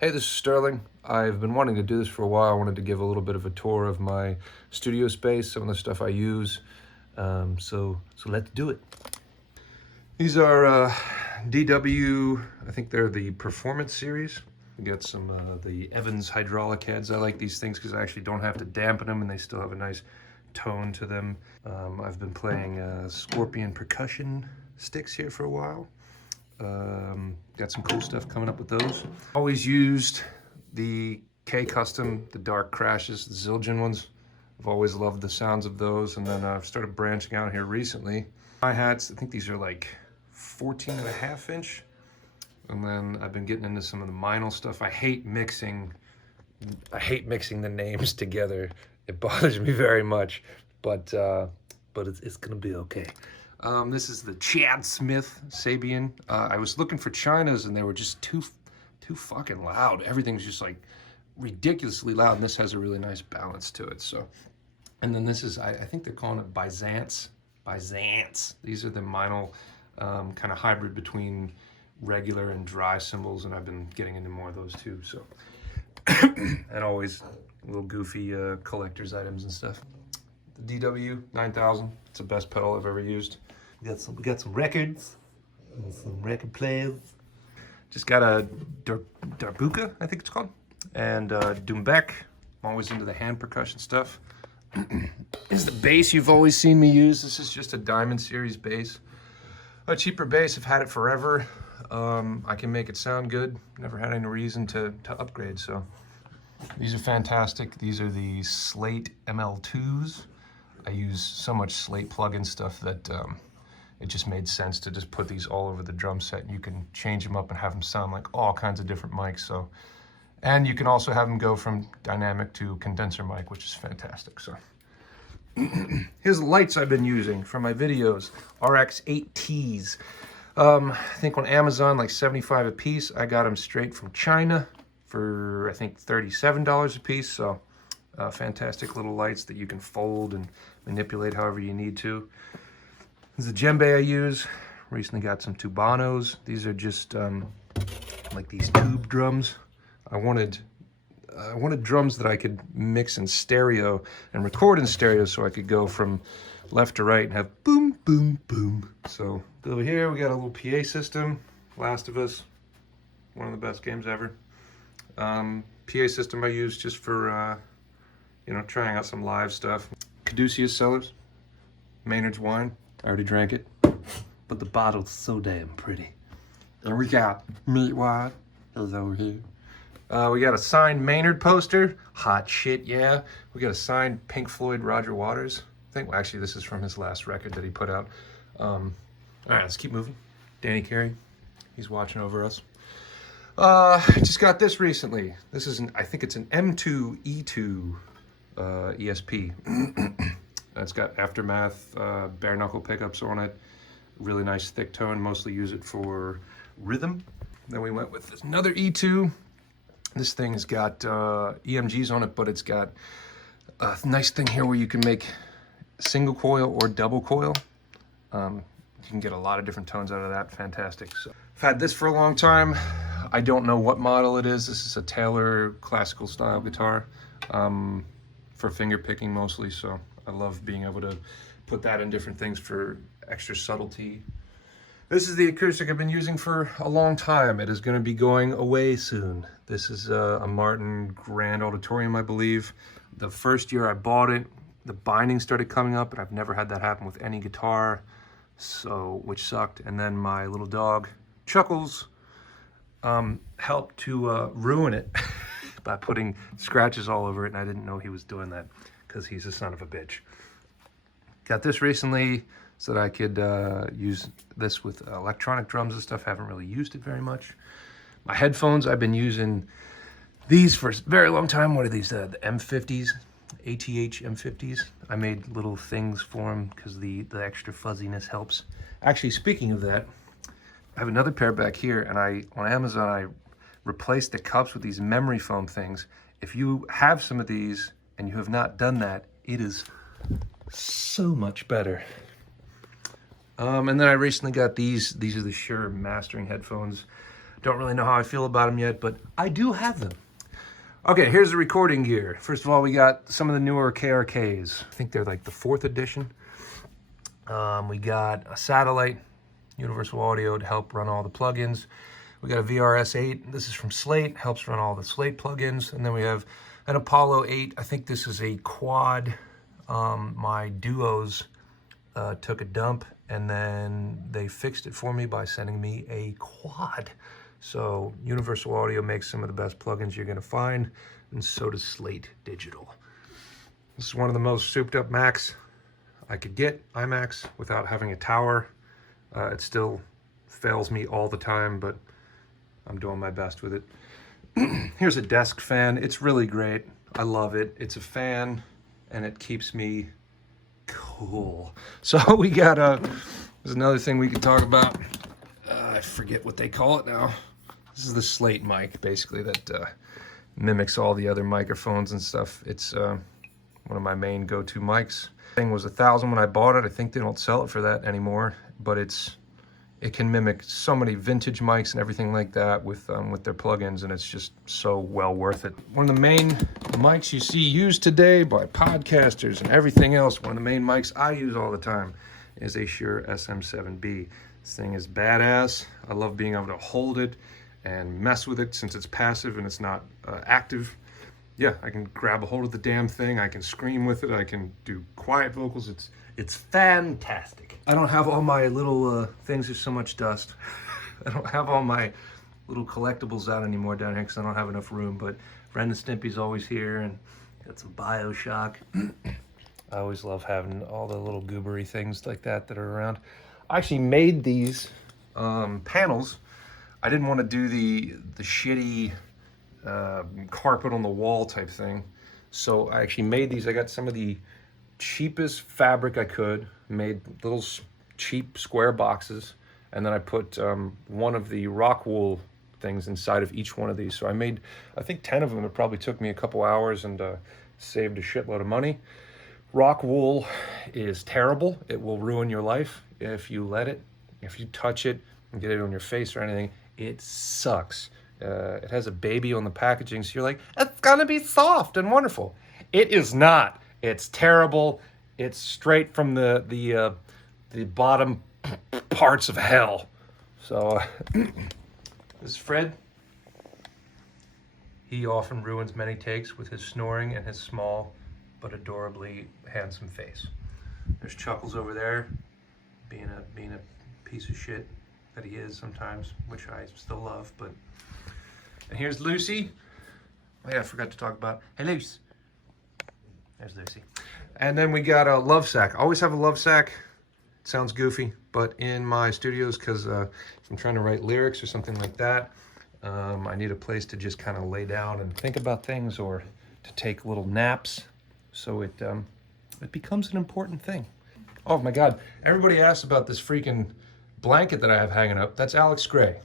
Hey, this is Sterling. I've been wanting to do this for a while. I wanted to give a little bit of a tour of my studio space, some of the stuff I use. So let's do it. These are DW, I think they're the Performance series. We got some the Evans hydraulic heads. I like these things because I actually don't have to dampen them and they still have a nice tone to them. I've been playing Scorpion percussion sticks here for a while. Got some cool stuff coming up with those. Always used the K-Custom, the Dark Crashes, the Zildjian ones. I've always loved the sounds of those, and then I've started branching out here recently. Hi-hats, I think these are like 14.5 inch. And then I've been getting into some of the Meinl stuff. I hate mixing the names together. It bothers me very much, but it's gonna be okay. This is the Chad Smith Sabian. I was looking for Chinas and they were just too fucking loud. Everything's just like ridiculously loud, and this has a really nice balance to it. So, and then this is, I think they're calling it Byzance. These are the Meinl kind of hybrid between regular and dry cymbals, and I've been getting into more of those too. So, and always little goofy collector's items and stuff. The DW 9000. It's the best pedal I've ever used. We got some records, some record players. Just got a Darbuka, I think it's called, and Doombeck. I'm always into the hand percussion stuff. This is the bass you've always seen me use. This is just a Diamond Series bass. A cheaper bass. I've had it forever. I can make it sound good. Never had any reason to upgrade. So these are fantastic. These are the Slate Ml2s. I use so much Slate plugin stuff that it just made sense to just put these all over the drum set, and you can change them up and have them sound like all kinds of different mics. So, and you can also have them go from dynamic to condenser mic, which is fantastic. So here's the lights I've been using for my videos. RX8Ts. I think on Amazon, like 75 a piece. I got them straight from China for, I think, $37 a piece. So fantastic little lights that you can fold and manipulate however you need to. This is a djembe I use. Recently got some tubanos. These are just like these tube drums. I wanted drums that I could mix in stereo and record in stereo, so I could go from left to right and have boom, boom, boom. So over here we got a little PA system. Last of Us, one of the best games ever. PA system I use just for trying out some live stuff. Caduceus Cellars, Maynard's wine. I already drank it, but the bottle's so damn pretty. And we got Meat Wad is over here. We got a signed Maynard poster. Hot shit, yeah. We got a signed Pink Floyd Roger Waters. I think, well, actually, this is from his last record that he put out. All right, let's keep moving. Danny Carey, he's watching over us. I just got this recently. This is I think it's an M2E2 ESP. It's got Aftermath bare knuckle pickups on it. Really nice thick tone. Mostly use it for rhythm. Then we went with another E2. This thing's got EMGs on it, but it's got a nice thing here where you can make single coil or double coil. You can get a lot of different tones out of that. Fantastic. So I've had this for a long time. I don't know what model it is. This is a Taylor classical style guitar for finger picking mostly. So I love being able to put that in different things for extra subtlety. This is the acoustic I've been using for a long time. It is going to be going away soon. This is a Martin Grand Auditorium, I believe. The first year I bought it, the binding started coming up, and I've never had that happen with any guitar, so which sucked. And then my little dog, Chuckles, helped to ruin it by putting scratches all over it, and I didn't know he was doing that because he's a son of a bitch. Got this recently so that I could use this with electronic drums and stuff. Haven't really used it very much. My headphones, I've been using these for a very long time. What are these? The M50s, ATH M50s. I made little things for them because the extra fuzziness helps. Actually, speaking of that, I have another pair back here, and on Amazon, I replaced the cups with these memory foam things. If you have some of these and you have not done that, it is so much better. And then I recently got these. These are the Shure mastering headphones. Don't really know how I feel about them yet, but I do have them. Okay, here's the recording gear. First of all, we got some of the newer KRKs. I think they're like the 4th edition. We got a satellite, universal audio to help run all the plugins. We got a VRS-8. This is from Slate, helps run all the Slate plugins. And then we have an Apollo 8. I think this is a quad. My Duos took a dump, and then they fixed it for me by sending me a quad. So Universal Audio makes some of the best plugins you're gonna find, and so does Slate Digital. This is one of the most souped up Macs I could get, iMacs, without having a tower. It still fails me all the time, but I'm doing my best with it. Here's a desk fan. It's really great. I love it. It's a fan, and it keeps me cool. So we got there's another thing we could talk about. I forget what they call it now. This is the Slate Mic, basically, that mimics all the other microphones and stuff. It's one of my main go-to mics. Thing was $1,000 when I bought it. I think they don't sell it for that anymore, but it can mimic so many vintage mics and everything like that with their plugins, and it's just so well worth it. One of the main mics you see used today by podcasters and everything else, one of the main mics I use all the time is a Shure SM7B. This thing is badass. I love being able to hold it and mess with it since it's passive and it's not active. Yeah, I can grab a hold of the damn thing. I can scream with it. I can do quiet vocals. It's fantastic. I don't have all my little things. There's so much dust. I don't have all my little collectibles out anymore down here because I don't have enough room. But Ren and Stimpy's always here, and got some BioShock. I always love having all the little goobery things like that are around. I actually made these panels. I didn't want to do the shitty carpet on the wall type thing, so I actually made these. I got some of the cheapest fabric I could, made little cheap square boxes, and then I put one of the rock wool things inside of each one of these. So I made, I think, 10 of them. It probably took me a couple hours and saved a shitload of money. Rock wool is terrible. It will ruin your life if you let it. If you touch it and get it on your face or anything, it sucks. It has a baby on the packaging, so you're like, it's gonna be soft and wonderful. It is not. It's terrible. It's straight from the bottom parts of hell. So this is Fred. He often ruins many takes with his snoring and his small but adorably handsome face. There's Chuckles over there, being a piece of shit that he is sometimes, which I still love. But and here's Lucy. Oh yeah, I forgot to talk about. Hey, Lucy. There's Lucy. And then we got a love sack. I always have a love sack. It sounds goofy, but in my studios, because if I'm trying to write lyrics or something like that, I need a place to just kind of lay down and think about things, or to take little naps. So it becomes an important thing. Oh my God! Everybody asks about this freaking blanket that I have hanging up. That's Alex Gray.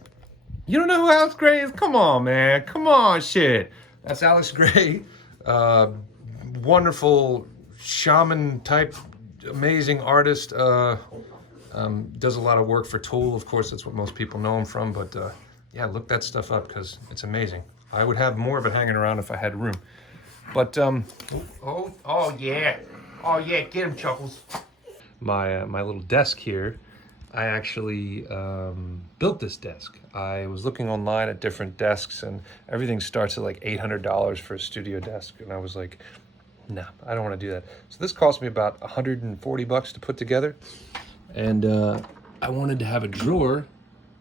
You don't know who Alex Gray is? Come on, man. Come on, shit. That's Alex Gray. Wonderful shaman type, amazing artist. Does a lot of work for Tool. Of course, that's what most people know him from. But yeah, look that stuff up because it's amazing. I would have more of it hanging around if I had room. But oh yeah, get him, Chuckles. My little desk here. I actually built this desk. I was looking online at different desks, and everything starts at like $800 for a studio desk. And I was like, no, I don't want to do that. So this cost me about $140 to put together. And I wanted to have a drawer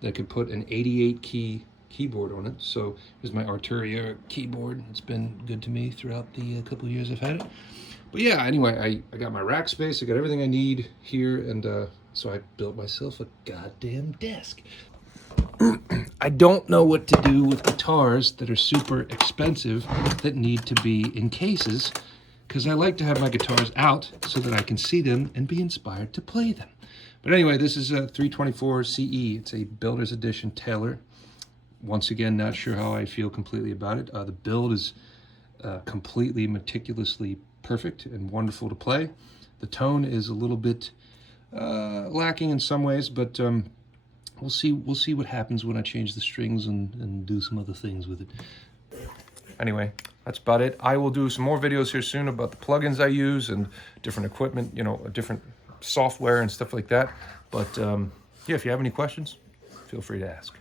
that could put an 88 key keyboard on it. So here's my Auditorium keyboard. It's been good to me throughout the couple of years I've had it. But yeah, anyway, I got my rack space. I got everything I need here, and so I built myself a goddamn desk. I don't know what to do with guitars that are super expensive that need to be in cases, because I like to have my guitars out so that I can see them and be inspired to play them. But anyway, this is a 324 CE. It's a Builder's Edition Taylor. Once again, not sure how I feel completely about it. The build is completely meticulously perfect and wonderful to play. The tone is a little bit lacking in some ways, but we'll see what happens when I change the strings and do some other things with it. Anyway, that's about it. I will do some more videos here soon about the plugins I use and different equipment, different software and stuff like that. But yeah, if you have any questions, feel free to ask.